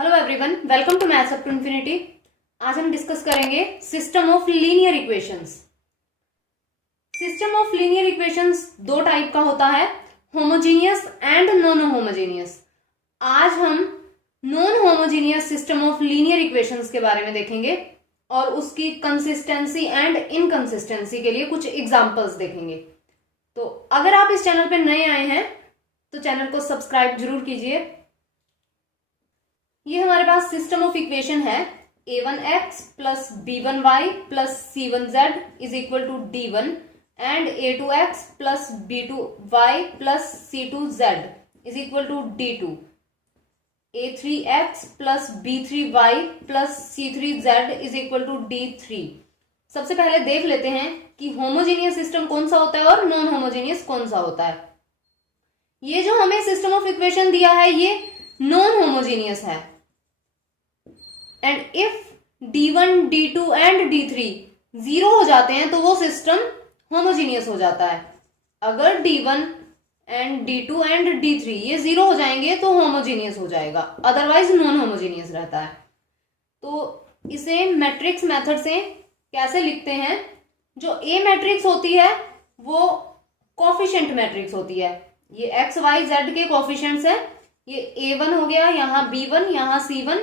Hello everyone, welcome to maths up to infinity. आज हम discuss करेंगे system of linear equations. System of linear equations दो type का होता है, होमोजीनियस एंड नॉन होमोजीनियस। आज हम non homogeneous system of linear equations के बारे में देखेंगे और उसकी कंसिस्टेंसी एंड इनकंसिस्टेंसी के लिए कुछ एग्जांपल्स देखेंगे। तो अगर आप इस चैनल पर नए आए हैं तो चैनल को सब्सक्राइब जरूर कीजिए। ये हमारे पास सिस्टम ऑफ इक्वेशन है a1x plus b1y plus c1z is equal to d1 and a2x plus b2y plus c2z is equal to d2, a3x plus b3y plus c3z is equal to d3। सबसे पहले देख लेते हैं कि homogeneous system कौन सा होता है और नॉन होमोजीनियस कौन सा होता है। ये जो हमें सिस्टम ऑफ इक्वेशन दिया है ये नॉन होमोजीनियस है। And if d1, d2 and d3 zero हो जाते हैं तो वो सिस्टम होमोजीनियस हो जाता है। अगर d1 and d2 and d3 ये जीरो हो जाएंगे तो होमोजीनियस हो जाएगा, अदरवाइज नॉन होमोजीनियस रहता है। तो इसे मैट्रिक्स मेथड से कैसे लिखते हैं? जो a मैट्रिक्स होती है वो कोफिशिएंट मैट्रिक्स होती है। ये x y z के कोफिशिएंट्स है। ये a1 हो गया, यहाँ b1, यहाँ c1,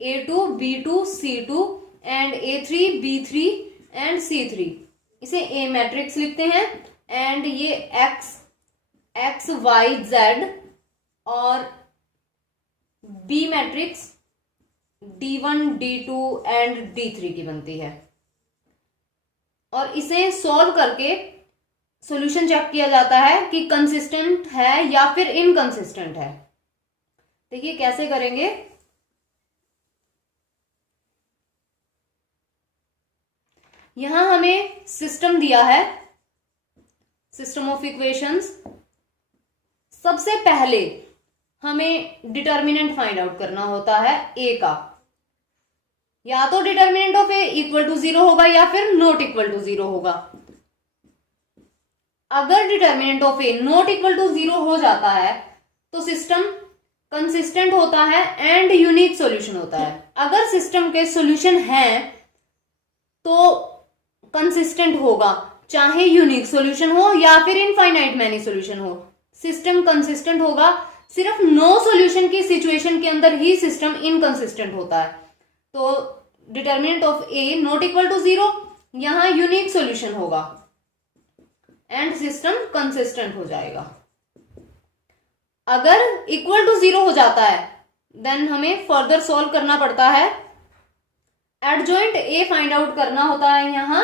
a2, b2, c2 and a3, b3 and c3। इसे a मैट्रिक्स लिखते हैं। एंड ये x y z और b matrix d1, d2 and d3 की बनती है। और इसे सॉल्व करके सॉल्यूशन चेक किया जाता है कि कंसिस्टेंट है या फिर इनकंसिस्टेंट है। देखिए कैसे करेंगे। यहां हमें सिस्टम दिया है, सिस्टम ऑफ इक्वेशंस। सबसे पहले हमें डिटर्मिनेंट फाइंड आउट करना होता है ए का। या तो determinant of A equal to 0 होगा या फिर नॉट इक्वल टू 0 होगा। अगर determinant of A not equal to 0 हो जाता है तो सिस्टम कंसिस्टेंट होता है एंड यूनिक सॉल्यूशन होता है। अगर सिस्टम के सॉल्यूशन हैं तो कंसिस्टेंट होगा, चाहे यूनिक सॉल्यूशन हो या फिर इनफाइनाइट मैनी सॉल्यूशन हो, सिस्टम कंसिस्टेंट होगा। सिर्फ नो सॉल्यूशन की सिचुएशन के अंदर ही सिस्टम इनकंसिस्टेंट होता है। तो determinant of A not equal to 0, यहां यूनिक सॉल्यूशन होगा एंड सिस्टम कंसिस्टेंट हो जाएगा। अगर इक्वल टू 0 हो जाता है देन हमें फर्दर सॉल्व करना पड़ता है। एडजॉइंट ए फाइंड आउट करना होता है यहां।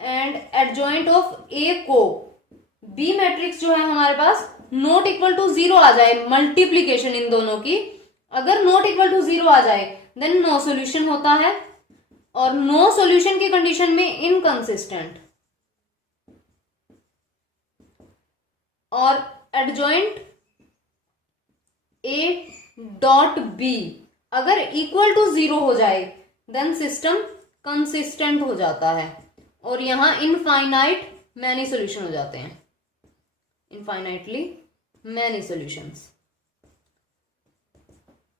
एंड एडजॉइंट ऑफ ए को बी मैट्रिक्स जो है हमारे पास नॉट इक्वल टू 0 आ जाए, मल्टीप्लीकेशन इन दोनों की अगर नॉट इक्वल टू 0 आ जाए देन नो सॉल्यूशन होता है। और नो सॉल्यूशन की कंडीशन में इनकंसिस्टेंट। और एडजॉइंट ए डॉट बी अगर इक्वल टू 0 हो जाए देन सिस्टम कंसिस्टेंट हो जाता है। और यहां इनफाइनाइट मैनी सॉल्यूशन हो जाते हैं, इनफाइनाइटली मैनी सॉल्यूशंस।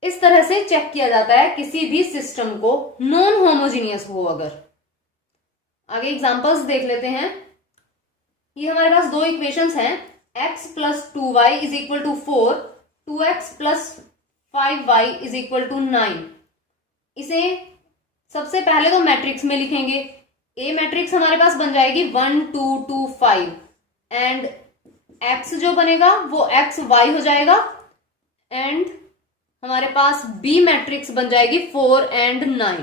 इस तरह से चेक किया जाता है किसी भी सिस्टम को नॉन होमोजीनियस हो। अगर आगे एग्जांपल्स देख लेते हैं। ये हमारे पास दो इक्वेशंस हैं, x plus 2y is equal to 4, 2x plus 5y is equal to 9। इसे सबसे पहले तो मैट्रिक्स में लिखेंगे। ए मैट्रिक्स हमारे पास बन जाएगी 1 2 2 5 एंड x जो बनेगा वो x y हो जाएगा। एंड हमारे पास बी मैट्रिक्स बन जाएगी 4 एंड 9।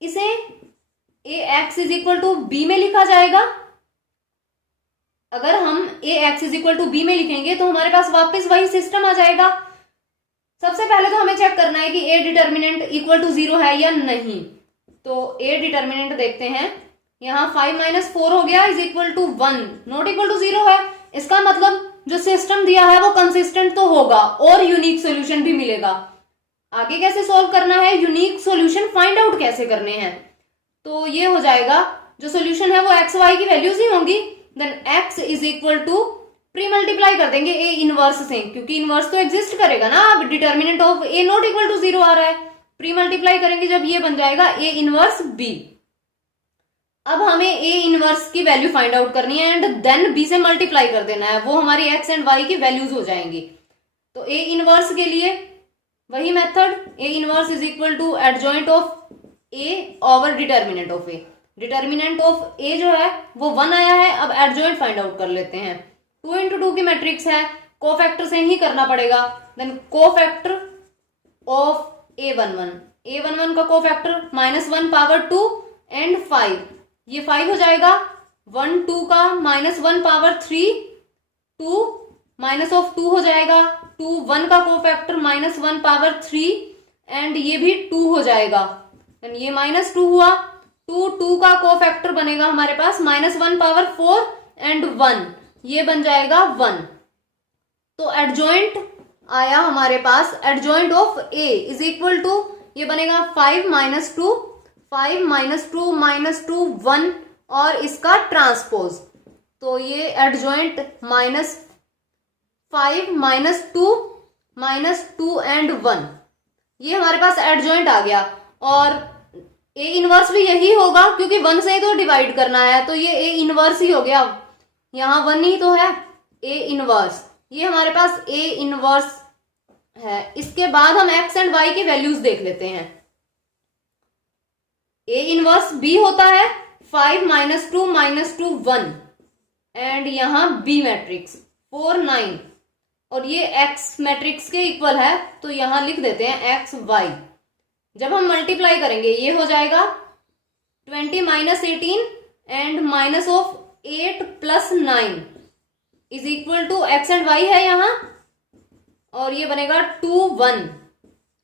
इसे A X is equal to B में लिखा जाएगा। अगर हम A X is equal to B में लिखेंगे तो हमारे पास वापस वही सिस्टम आ जाएगा। सबसे पहले तो हमें चेक करना है कि ए डिटर्मिनेंट इक्वल टू 0 है या नहीं। तो ए डिटर्मिनेंट देखते हैं। यहां 5 माइनस 4 हो गया is equal to 1, not equal to 0 है। इसका मतलब जो सिस्टम दिया है वो कंसिस्टेंट तो होगा और यूनिक सॉल्यूशन भी मिलेगा। आगे कैसे सॉल्व करना है, यूनिक सॉल्यूशन फाइंड आउट कैसे करने हैं? तो ये हो जाएगा जो सॉल्यूशन है वो एक्स वाई की वैल्यूज ही होंगी। Then X is equal to pre multiply कर देंगे ए इनवर्स से, क्योंकि इनवर्स तो एग्जिस्ट करेगा ना, अब determinant of A not equal to 0 आ रहा है। प्री मल्टीप्लाई करेंगे जब ये बन जाएगा ए इनवर्स बी। अब हमें ए इनवर्स की वैल्यू फाइंड आउट करनी है एंड देन बी से मल्टीप्लाई कर देना है, वो हमारी एक्स एंड वाई की वैल्यूज हो जाएंगी। तो ए इनवर्स के लिए वही method, A inverse is equal to adjoint of A over determinant of A. Determinant of A जो है वो 1 आया है, अब एडजॉइंट फाइंड आउट कर लेते हैं। 2 इंटू 2 की मैट्रिक्स है, कोफैक्टर से ही करना पड़ेगा। Then cofactor of A11, A11 का कोफैक्टर -1 पावर 2 एंड 5, ये 5 हो जाएगा। 1 2 का -1 पावर 3, 2 माइनस ऑफ 2 हो जाएगा। 2 1 का कोफैक्टर -1 पावर 3 एंड ये भी 2 हो जाएगा। देन ये -2 हुआ। 2 2 का कोफैक्टर बनेगा हमारे पास -1 पावर 4 एंड 1, ये बन जाएगा 1। तो एडजॉइंट आया हमारे पास, adjoint of A is equal to, ये बनेगा 5 - 2, 5 - 2 -2 1 और इसका ट्रांसपोज। तो ये एडजॉइंट -5 - 2 एंड 1, ये हमारे पास एडजॉइंट आ गया। और ए इनवर्स भी यही होगा, क्योंकि 1 से ही तो डिवाइड करना है, तो ये ए इनवर्स ही हो गया। यहां 1 ही तो है, ए इनवर्स, ये हमारे पास ए इनवर्स है। इसके बाद हम एक्स एंड वाई की वैल्यूज देख लेते हैं। ए इनवर्स बी होता है 5 - 2 -2 1 एंड यहां बी मैट्रिक्स 4 9, और ये एक्स मैट्रिक्स के इक्वल है, तो यहां लिख देते हैं एक्स वाई। जब हम मल्टीप्लाई करेंगे ये हो जाएगा 20 - 18 and minus of 8 + 9 is equal to X and Y है यहां, और ये बनेगा 2 1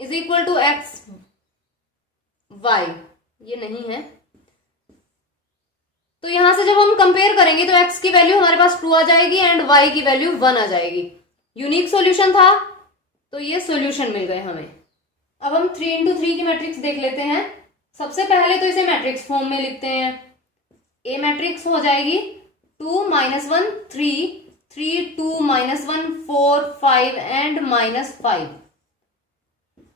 is equal to X Y, ये नहीं है। तो यहां से जब हम कंपेयर करेंगे तो एक्स की वैल्यू हमारे पास 2 आ जाएगी एंड वाई की वैल्यू 1 आ जाएगी। यूनिक सॉल्यूशन था, तो ये सॉल्यूशन मिल गए हमें। अब हम 3 इंटू 3 की मैट्रिक्स देख लेते हैं। सबसे पहले तो इसे मैट्रिक्स फॉर्म में लिखते हैं। ए मैट्रिक्स हो जाएगी 2 - 1 3 3 2 - 1 4 5 and -5।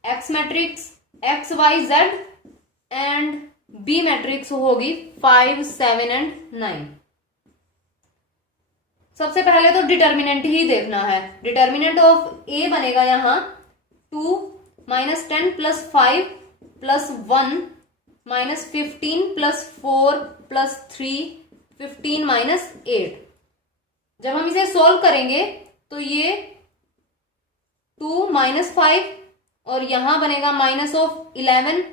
X matrix X Y Z and B matrix होगी 5 7 एंड 9। सबसे पहले तो डिटर्मिनेंट ही देखना है। डिटर्मिनेंट ऑफ ए बनेगा यहां 2 - 10 + 5 + 1 -15 + 4 + 3 15 - 8। जब हम इसे सॉल्व करेंगे तो ये 2 - 5 और यहां बनेगा -11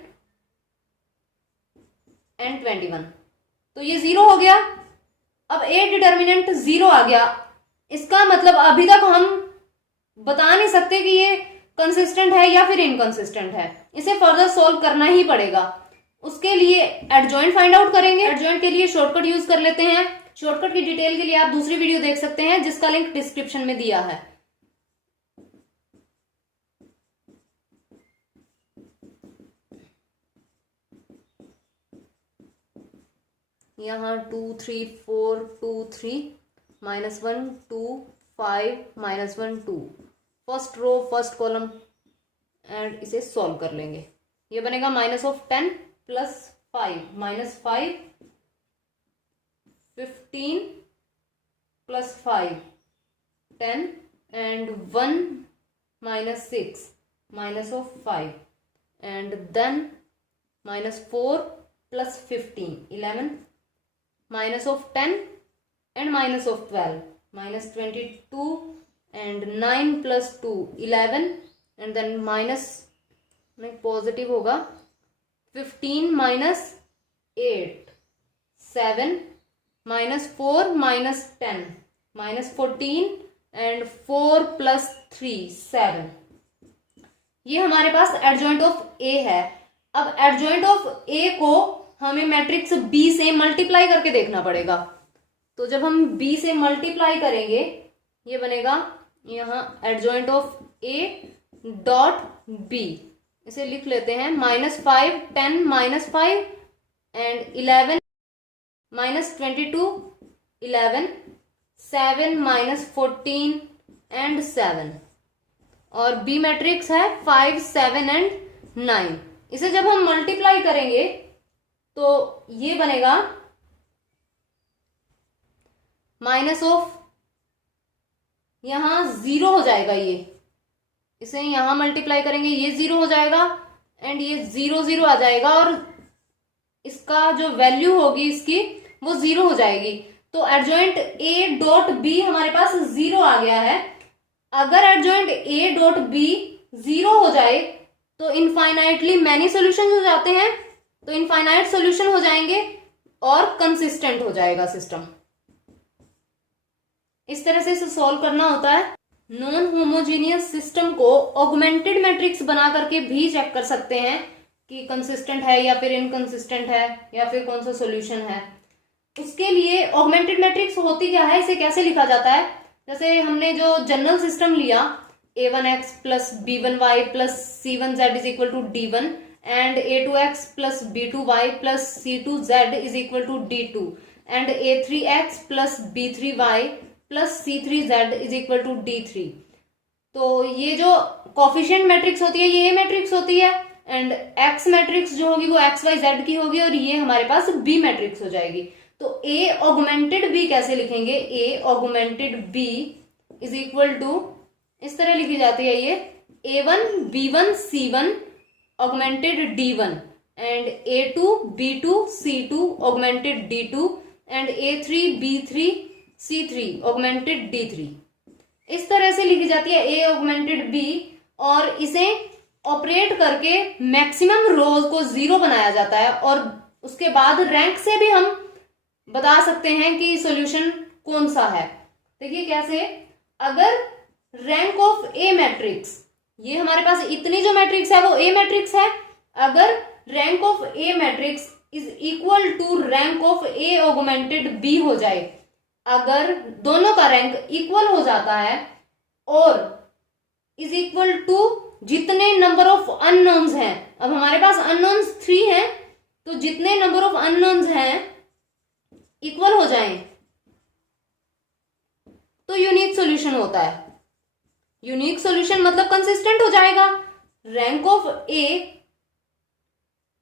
एंड 21, तो ये 0 हो गया। अब ए डिटर्मिनेंट 0 आ गया, इसका मतलब अभी तक हम बता नहीं सकते कि ये कंसिस्टेंट है या फिर इनकंसिस्टेंट है, इसे फर्दर सॉल्व करना ही पड़ेगा। उसके लिए एडजॉइंट फाइंड आउट करेंगे। एडजॉइंट के लिए शॉर्टकट यूज कर लेते हैं। शॉर्टकट की डिटेल के लिए आप दूसरी वीडियो देख सकते हैं जिसका लिंक डिस्क्रिप्शन में दिया है। यहाँ 2 3 4 2 3 -1 2 5 -1 2, first row first column and इसे सॉल्व कर लेंगे। ये बनेगा -10 + 5 -5 15 + 5 10 and 1 -6 -5 and then -4 + 15 11 -10 and -12 -22 and 9 + 2 11 and then minus में पॉजिटिव होगा 15 - 8 7 -4 -10 -14 and 4 + 3 7। ये हमारे पास एडजॉइंट ऑफ ए है। अब एडजॉइंट ऑफ ए को हमें मैट्रिक्स बी से मल्टीप्लाई करके देखना पड़ेगा। तो जब हम बी से मल्टीप्लाई करेंगे ये बनेगा यहां adjoint of A dot B, इसे लिख लेते हैं -5 10 -5 एंड 11 -22 11 7 माइनस 14 एंड 7, और बी मैट्रिक्स है 5 7 एंड 9। इसे जब हम मल्टीप्लाई करेंगे तो ये बनेगा माइनस ऑफ, यहां 0 हो जाएगा, ये इसे यहां मल्टीप्लाई करेंगे, ये 0 हो जाएगा एंड ये 0 0 आ जाएगा, और इसका जो वैल्यू होगी इसकी वो 0 हो जाएगी। तो एडजॉइंट ए डॉट बी हमारे पास 0 आ गया है। अगर एडजॉइंट ए डॉट बी 0 हो जाए तो इनफाइनाइटली मैनी सॉल्यूशन हो जाते हैं, तो इनफाइनाइट सॉल्यूशन हो जाएंगे और कंसिस्टेंट हो जाएगा सिस्टम। इस तरह से इसे सॉल्व करना होता है। नॉन होमोजीनियस सिस्टम को ऑगमेंटेड मैट्रिक्स बना करके भी चेक कर सकते हैं कि कंसिस्टेंट है या फिर इनकंसिस्टेंट है या फिर कौन सा सॉल्यूशन है। उसके लिए ऑगमेंटेड मैट्रिक्स होती क्या है, इसे कैसे लिखा जाता है। जैसे हमने जो जनरल सिस्टम लिया, a1x plus b1y plus c1z is equal to d1 and a2x plus b2y plus c2z is equal to d2 and a3x plus b3y plus c3z is equal to d3। तो ये जो coefficient matrix होती है ये matrix होती है, and x matrix जो होगी वो x y z की होगी, और ये हमारे पास b मैट्रिक्स हो जाएगी। तो a ऑगमेंटेड b कैसे लिखेंगे, a augmented b is equal to, इस तरह लिखी जाती है ये a1 b1 c1 augmented d1 and a2 b2 c2 augmented d2 and a3 b3 c3 augmented d3। इस तरह से लिखी जाती है a ऑगमेंटेड b, और इसे ऑपरेट करके मैक्सिमम रोज को 0 बनाया जाता है, और उसके बाद रैंक से भी हम बता सकते हैं कि सॉल्यूशन कौन सा है। देखिए कैसे, अगर रैंक ऑफ ए मैट्रिक्स, ये हमारे पास इतनी जो मैट्रिक्स है वो ए मैट्रिक्स है, अगर rank of A matrix is equal to rank of A augmented B हो जाए, अगर दोनों का रैंक इक्वल हो जाता है और इज इक्वल टू जितने नंबर ऑफ अननोन्स हैं, अब हमारे पास अननोन्स 3 हैं, तो जितने नंबर ऑफ अननोन्स हैं इक्वल हो जाएं तो यूनिक सॉल्यूशन होता है। यूनिक सॉल्यूशन मतलब कंसिस्टेंट हो जाएगा। Rank of A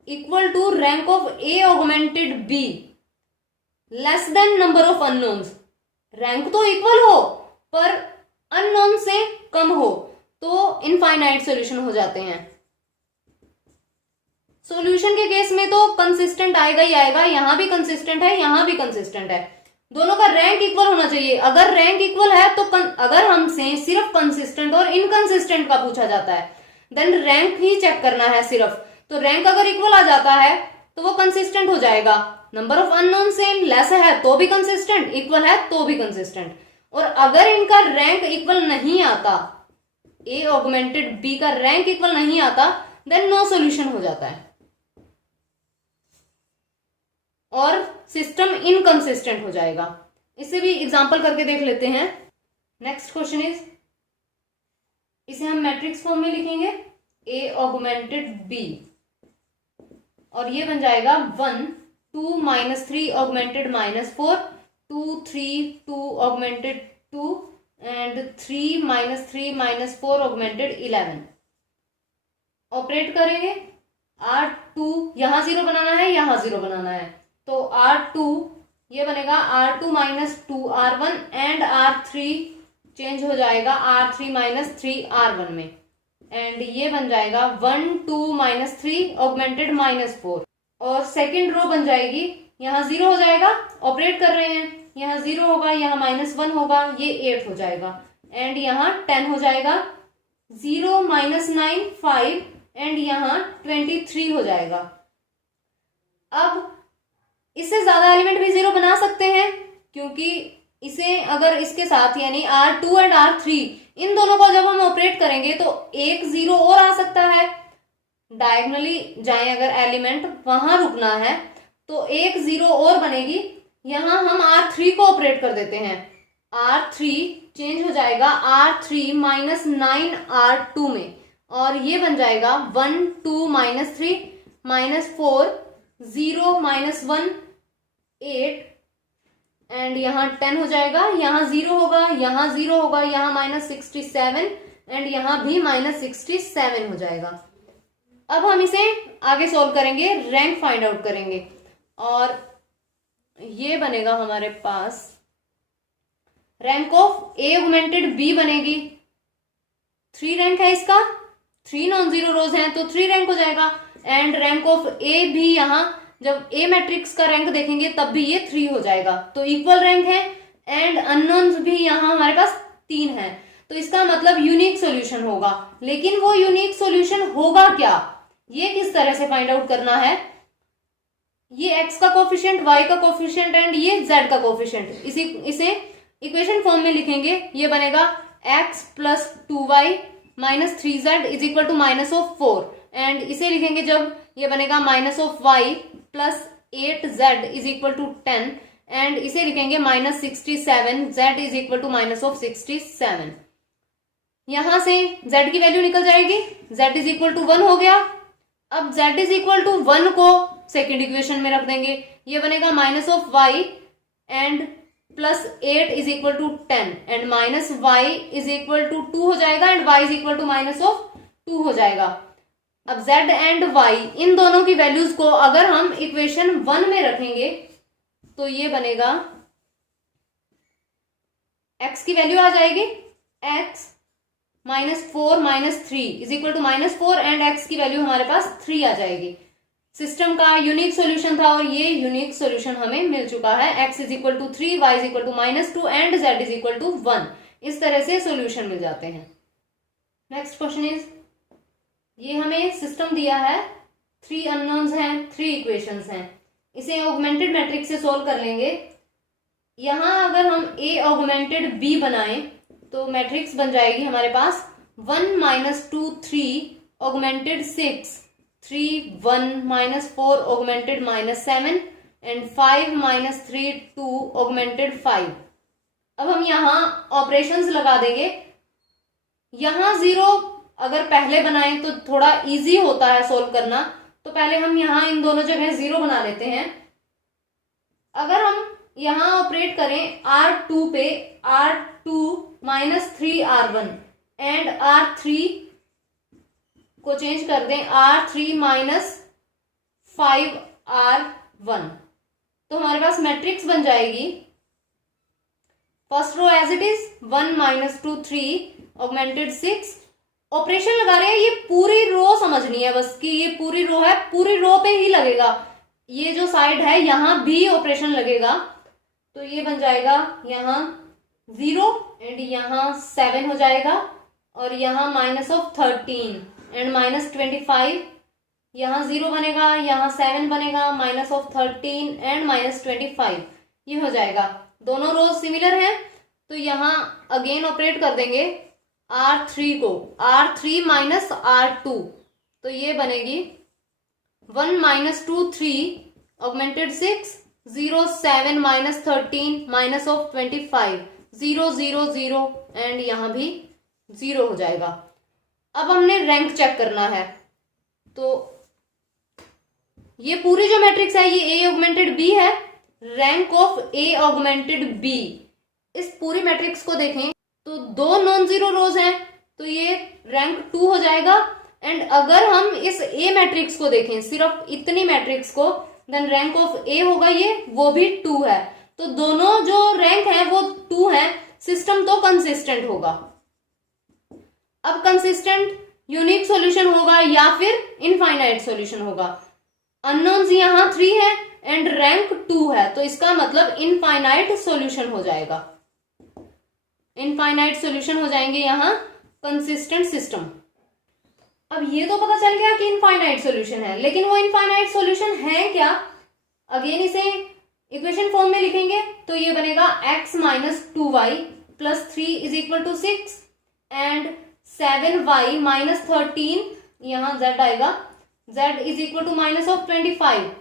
equal to rank of A augmented B less than number of unknowns. Rank तो इक्वल हो पर अननोन से कम हो तो इनफाइनाइट सॉल्यूशन हो जाते हैं। सॉल्यूशन के केस में तो कंसिस्टेंट आएगा ही आएगा, यहां भी कंसिस्टेंट है, यहां भी कंसिस्टेंट है, दोनों का रैंक इक्वल होना चाहिए। अगर रैंक इक्वल है तो अगर हमसे सिर्फ कंसिस्टेंट और इनकंसिस्टेंट का पूछा जाता है देन रैंक ही चेक करना है सिर्फ, तो रैंक अगर इक्वल आ जाता है तो वो कंसिस्टेंट हो जाएगा। नंबर ऑफ अननोन से लेस है तो भी कंसिस्टेंट, इक्वल है तो भी कंसिस्टेंट। और अगर इनका रैंक इक्वल नहीं आता, ए ऑगमेंटेड बी का रैंक इक्वल नहीं आता, देन नो सॉल्यूशन हो जाता है और सिस्टम इनकंसिस्टेंट हो जाएगा। इसे भी एग्जांपल करके देख लेते हैं। नेक्स्ट क्वेश्चन इज, इसे हम मैट्रिक्स फॉर्म में लिखेंगे, ए ऑगमेंटेड बी, और ये बन जाएगा 1 2 -3 augmented -4 2 3 2 augmented 2 and 3 -3 -4 augmented 11। Operate करेंगे, R2 यहां 0 बनाना है, यहां 0 बनाना है, तो R2 ये बनेगा R2 - 2R1 and R3 change हो जाएगा R3 - 3R1 में, एंड ये बन जाएगा 1 2 -3 ऑगमेंटेड -4, और सेकेंड रो बन जाएगी, यहाँ 0 हो जाएगा, ऑपरेट कर रहे हैं, यहाँ 0 होगा, यहाँ -1 होगा, ये 8 हो जाएगा, एंड यहाँ 10 हो जाएगा, 0 -9 5 एंड यहाँ 23 हो जाएगा। अब इससे ज्यादा एलिमेंट भी 0 बना सकते हैं, क्योंकि इसे अगर इसके साथ यानी R2 एंड R3 इन दोनों को जब हम ऑपरेट करेंगे तो एक 0 और आ सकता है। डायगोनली जाए अगर एलिमेंट, वहां रुकना है तो एक 0 और बनेगी। यहां हम R3 को ऑपरेट कर देते हैं, R3 चेंज हो जाएगा R3 -9 R2 में, और ये बन जाएगा 1 2 -3 -4 0 -1 8 एंड यहाँ 10 हो जाएगा, यहाँ 0 होगा, यहाँ 0 होगा, यहाँ -67 एंड यहाँ भी -67 हो जाएगा। अब हम इसे आगे सॉल्व करेंगे, रैंक फाइंड आउट करेंगे और ये बनेगा हमारे पास rank of A augmented B बनेगी। 3 रैंक है इसका, 3 नॉन जीरो रोज हैं तो 3 रैंक हो जाएगा। एंड रैंक ऑफ ए भी यहाँ जब ए मैट्रिक्स का रैंक देखेंगे तब भी ये 3 हो जाएगा, तो इक्वल रैंक है। एंड अननोन्स भी यहाँ हमारे पास 3 है, तो इसका मतलब यूनिक सॉल्यूशन होगा। लेकिन वो यूनिक सॉल्यूशन होगा क्या, ये किस तरह से फाइंड आउट करना है। ये x का कोफिशिएंट, y का कोफिशिएंट एंड ये z का कोफिशिएंट, इसे इक्वेशन फॉर्म में लिखेंगे। ये बनेगा x plus 2y minus 3z is equal to -4 and इसे लिखेंगे जब ये बनेगा -y plus 8z is equal to 10 and इसे लिखेंगे -67 z इज इक्वल टू -67। यहां से z की वैल्यू निकल जाएगी, z इज इक्वल टू 1 हो गया। अब z इज इक्वल टू 1 को सेकेंड इक्वेशन में रख देंगे, ये बनेगा -y and plus 8 is equal to 10 and -y is equal to 2 हो जाएगा and y is equal to -2 हो जाएगा। अब z एंड y इन दोनों की वैल्यूज को अगर हम इक्वेशन 1 में रखेंगे तो ये बनेगा, x की वैल्यू आ जाएगी x -4 -3 is equal to -4 and x की वैल्यू हमारे पास 3 आ जाएगी। सिस्टम का यूनिक सॉल्यूशन था और ये यूनिक सॉल्यूशन हमें मिल चुका है। x is equal to 3, y is equal to -2 and z is equal to 1। इस तरह से सॉल्यूशन मिल जाते हैं। नेक्स्ट क्वेश्चन इज, ये हमें सिस्टम दिया है, 3 अननोन्स हैं, 3 इक्वेशंस हैं, इसे ऑगमेंटेड मैट्रिक्स से सोल्व कर लेंगे। यहां अगर हम a ऑगमेंटेड b बनाएं तो मैट्रिक्स बन जाएगी हमारे पास 1 -2 3 ऑगमेंटेड 6, 3 1 -4 ऑगमेंटेड -7 एंड 5 -3 2 ऑगमेंटेड 5। अब हम यहाँ ऑपरेशंस लगा देंगे। यहाँ 0 अगर पहले बनाएं तो थोड़ा इजी होता है सोल्व करना, तो पहले हम यहाँ इन दोनों जगह 0 बना लेते हैं। अगर हम यहाँ ऑपरेट करें R2 पे, R2 -3R1 एंड R3 को चेंज कर दें R3 -5R1, तो हमारे पास मैट्रिक्स बन जाएगी, first row as it is 1 -2 3 augmented 6। Operation लगा रहे हैं, ये पूरी रो समझनी है बस कि ये पूरी रो है, पूरी रो पे ही लगेगा। ये जो साइड है यहां भी ऑपरेशन लगेगा, तो ये बन जाएगा यहाँ 0 एंड यहाँ 7 हो जाएगा और यहाँ -13 एंड -25, यहाँ 0 बनेगा, यहाँ 7 बनेगा, -13 एंड -25 ये हो जाएगा। दोनों रोज सिमिलर हैं तो यहाँ अगेन ऑपरेट कर देंगे R3 को, R3 -R2, तो ये बनेगी 1 -2 3 ऑगमेंटेड 6 0 7 -13 -25 0 0 0 एंड यहाँ भी 0 हो जाएगा। अब हमने रैंक चेक करना है, तो ये पूरी जो मैट्रिक्स है ये A ऑगमेंटेड B है, rank of A augmented B। इस पूरी मैट्रिक्स को देखें तो 2 नॉन जीरो रोज हैं, तो ये रैंक 2 हो जाएगा। एंड अगर हम इस A मैट्रिक्स को देखें, सिर्फ इतनी मैट्रिक्स को, देन रैंक ऑफ A होगा ये, वो भी 2 है। तो दोनों जो रैंक है वो 2 है, सिस्टम तो कंसिस्टेंट होगा। अब कंसिस्टेंट यूनिक सॉल्यूशन होगा या फिर इनफाइनाइट सॉल्यूशन होगा। अननोन्स यहाँ 3 है एंड रैंक 2 है, तो इसका मतलब इनफाइनाइट सॉल्यूशन हो जाएगा, इनफाइनाइट सॉल्यूशन हो जाएंगे यहाँ कंसिस्टेंट सिस्टम। अब ये तो पता चल गया कि इनफाइनाइट सॉल्यूशन है, लेकिन वो इनफाइनाइट सॉल्यूशन है क्या, अगेन इसे इक्वेशन फॉर्म में लिखेंगे तो ये बनेगा x -2y plus 3 is equal to 6 and 7y -13, यहाँ z आएगा, z इज इक्वल टू -25।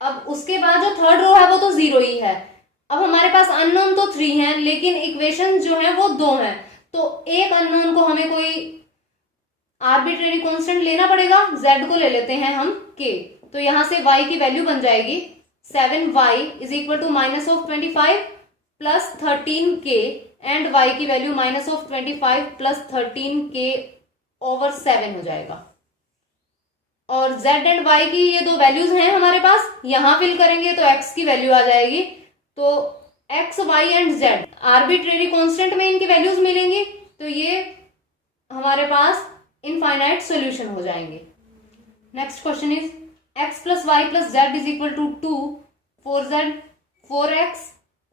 अब उसके बाद जो थर्ड रो है वो तो 0 ही है। अब हमारे पास अननोन तो 3 हैं, लेकिन इक्वेशन जो है वो 2 हैं, तो एक अननोन को हमें कोई आर्बिट्रेरी कांस्टेंट लेना पड़ेगा, z को ले लेते हैं हम k, तो यहां से y की वैल्यू बन जाएगी 7y is equal to minus of 25 plus 13k and y की value minus of 25 plus 13k over 7 हो जाएगा। और z एंड y की ये दो वैल्यूज हैं हमारे पास, यहां फिल करेंगे तो x की वैल्यू आ जाएगी। तो x, y and z arbitrary constant में इनकी वैल्यूज मिलेंगी, तो ये हमारे पास इनफाइनाइट सॉल्यूशन हो जाएंगे। Next question is x plus y plus z is equal to 2, 4z 4x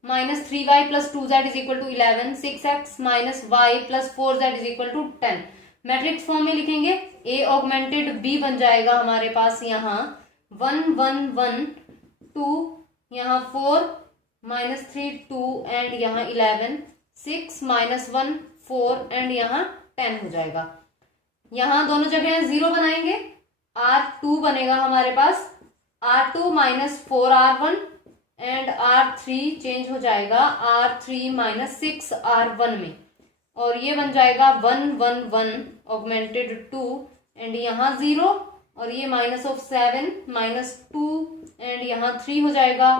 minus 3y plus 2z is equal to 11, 6x minus y plus 4z is equal to 10। Matrix form में लिखेंगे, a augmented b बन जाएगा हमारे पास यहाँ 1 1 1 2, यहाँ 4 minus 3 2 and यहाँ 11, 6 minus 1 4 and यहाँ 10 हो जाएगा। यहाँ दोनों जगह 0 बनाएंगे, R2 बनेगा हमारे पास R2 minus 4R1 and R3 change हो जाएगा R3 माइनस 6R1 में, और ये बन जाएगा 1 1 1 ऑगमेंटेड 2 एंड यहाँ 0 और ये माइनस ऑफ 7 माइनस 2 एंड यहाँ 3 हो जाएगा,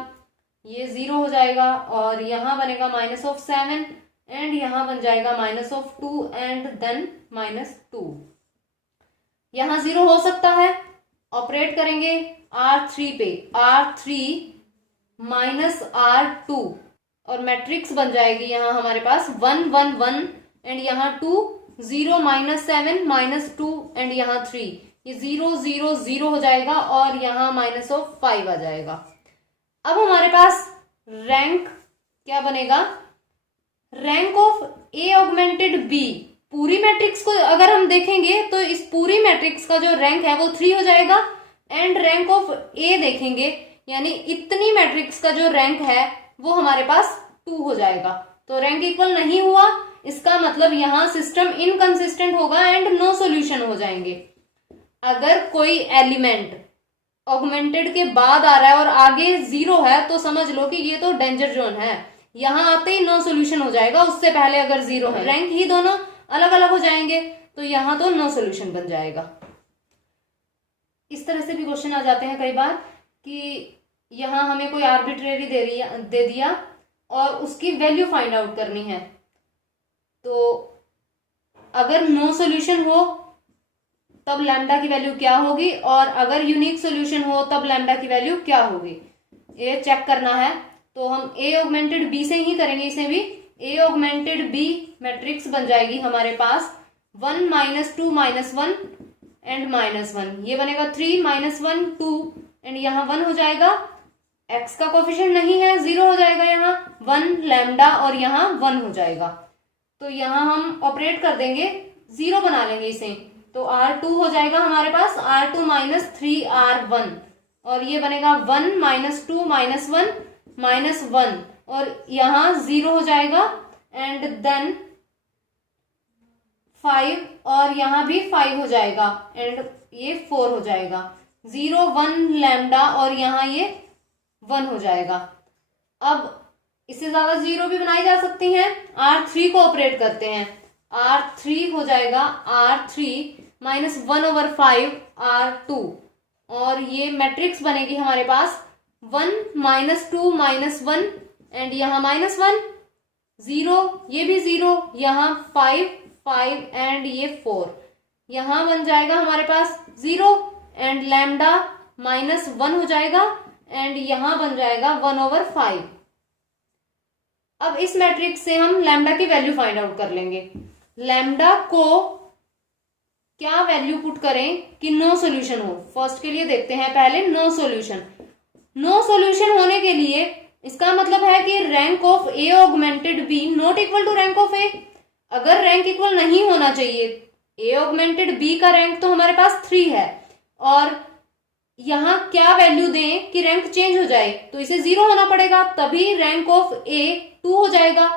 ये 0 हो जाएगा और यहाँ बनेगा माइनस ऑफ 7 एंड यहाँ बन जाएगा minus of 2 and then minus 2। यहाँ 0 हो सकता है, ऑपरेट करेंगे R3 पे, R3 माइनस R2 और मैट्रिक्स बन जाएगी यहाँ हमारे पास 1 1 1 एंड यहाँ 2 0 माइनस 7 माइनस 2 एंड यहाँ 3, ये 0 0 0 हो जाएगा और यहाँ माइनस ऑफ 5 आ जाएगा। अब हमारे पास रैंक क्या बनेगा, rank of A augmented B। पूरी मैट्रिक्स को अगर हम देखेंगे तो इस पूरी मैट्रिक्स का जो रैंक है वो 3 हो जाएगा एंड रैंक ऑफ A देखेंगे यानी इतनी मैट्रिक्स का जो रैंक है वो हमारे पास 2 हो जाएगा। तो रैंक इक्वल नहीं हुआ, इसका मतलब यहाँ सिस्टम इनकंसिस्टेंट होगा एंड नो सॉल्यूशन हो जाएंगे। अगर कोई एलिमेंट ऑगमेंटेड के बाद आ रहा है और आगे 0 है तो समझ लो कि ये तो डेंजर जोन है, यहाँ आते ही नो सॉल्यूशन हो जाएगा। उससे पहले अगर 0 है, रैंक ही दोनों अलग अलग हो जाएंगे तो यहाँ तो नो सॉल्यूशन बन जाएगा। इस तरह से भी क्वेश्चन आ जाते हैं कई बार कि यहाँ हमें कोई आर्बिट्रेरी दे दिया और उसकी वैल्यू फाइंड आउट करनी है, तो अगर नो सॉल्यूशन हो तब लैम्डा की वैल्यू क्या होगी और अगर यूनिक सॉल्यूशन हो तब लैम्डा की वैल्यू क्या होगी, ये चेक करना है। तो हम A ऑगमेंटेड B से ही करेंगे, इसे भी A ऑगमेंटेड B मैट्रिक्स बन जाएगी हमारे पास 1 माइनस 2 माइनस 1 एंड माइनस 1, ये बनेगा 3 माइनस 1 2 एंड यहाँ 1 हो जाएगा। x का कोफिशिएंट नहीं है, 0 हो जाएगा, यहाँ 1 लैम्डा और यहाँ 1 हो जाएगा। तो यहाँ हम ऑपरेट कर देंगे, 0 बना लेंगे इसे, तो R2 हो जाएगा हमारे पास R2 माइनस 3R1 और ये बनेगा 1 माइनस 2 माइनस 1 माइनस 1 और यहाँ 0 हो जाएगा एंड देन 5 और यहाँ भी 5 हो जाएगा एंड ये 4 हो जाएगा, 0 1 लैम्डा और यहाँ ये 1 हो जाएगा। अब इससे ज्यादा 0 भी बनाई जा सकती हैं, R3 को ऑपरेट करते हैं, R3 हो जाएगा R3 माइनस 1 ओवर 5 R2 और ये मैट्रिक्स बनेगी हमारे पास 1 माइनस 2 माइनस 1 एंड यहाँ माइनस 1 0, ये भी 0, यहाँ 5 5 एंड ये 4, यहाँ बन जाएगा हमारे पास 0 एंड लैम्डा माइनस 1 हो जाएगा एंड यहाँ बन जाएगा 1 ओवर 5। अब इस मैट्रिक्स से हम लैम्डा की वैल्यू फाइंड आउट कर लेंगे। लैम्डा को क्या वैल्यू पुट करें कि नो सॉल्यूशन हो, फर्स्ट के लिए देखते हैं पहले नो सॉल्यूशन। नो सॉल्यूशन होने के लिए इसका मतलब है कि rank of A augmented B not equal to rank of A। अगर रैंक इक्वल नहीं होना चाहिए, A ऑगमेंटेड B का रैंक तो हमारे पास 3 है और यहाँ क्या वैल्यू दें कि रैंक चेंज हो जाए, तो इसे 0 होना पड़ेगा, तभी रैंक ऑफ A 2 हो जाएगा।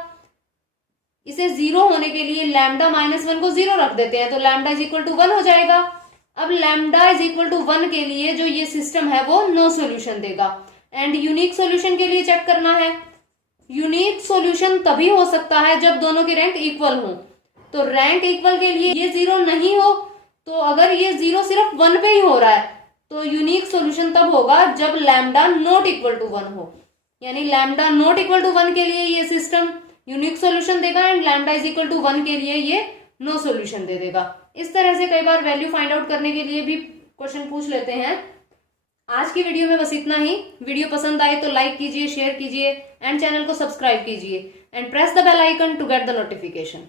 इसे 0 होने के लिए लैम्डा माइनस 1 को 0 रख देते हैं तो लैम्डा इज इक्वल टू 1 हो जाएगा। अब लैम्डा इज इक्वल टू 1 के लिए जो ये सिस्टम है वो नो सॉल्यूशन देगा एंड यूनिक सॉल्यूशन के लिए चेक करना है। यूनिक सॉल्यूशन तभी हो सकता है जब दोनों के रैंक इक्वल हो, तो रैंक इक्वल के लिए ये 0 नहीं हो, तो अगर ये 0 सिर्फ 1 पे ही हो रहा है तो यूनिक सॉल्यूशन तब होगा जब लैम्डा नॉट इक्वल टू 1 हो, यानी लैम्डा नॉट इक्वल टू 1 के लिए ये सिस्टम यूनिक सॉल्यूशन देगा and lambda is equal to 1 के लिए ये नो सॉल्यूशन दे देगा। इस तरह से कई बार वैल्यू फाइंड आउट करने के लिए भी क्वेश्चन पूछ लेते हैं। आज की वीडियो में बस इतना ही। वीडियो पसंद आए तो लाइक कीजिए, शेयर कीजिए एंड चैनल को सब्सक्राइब कीजिए and press the bell icon to get the notification.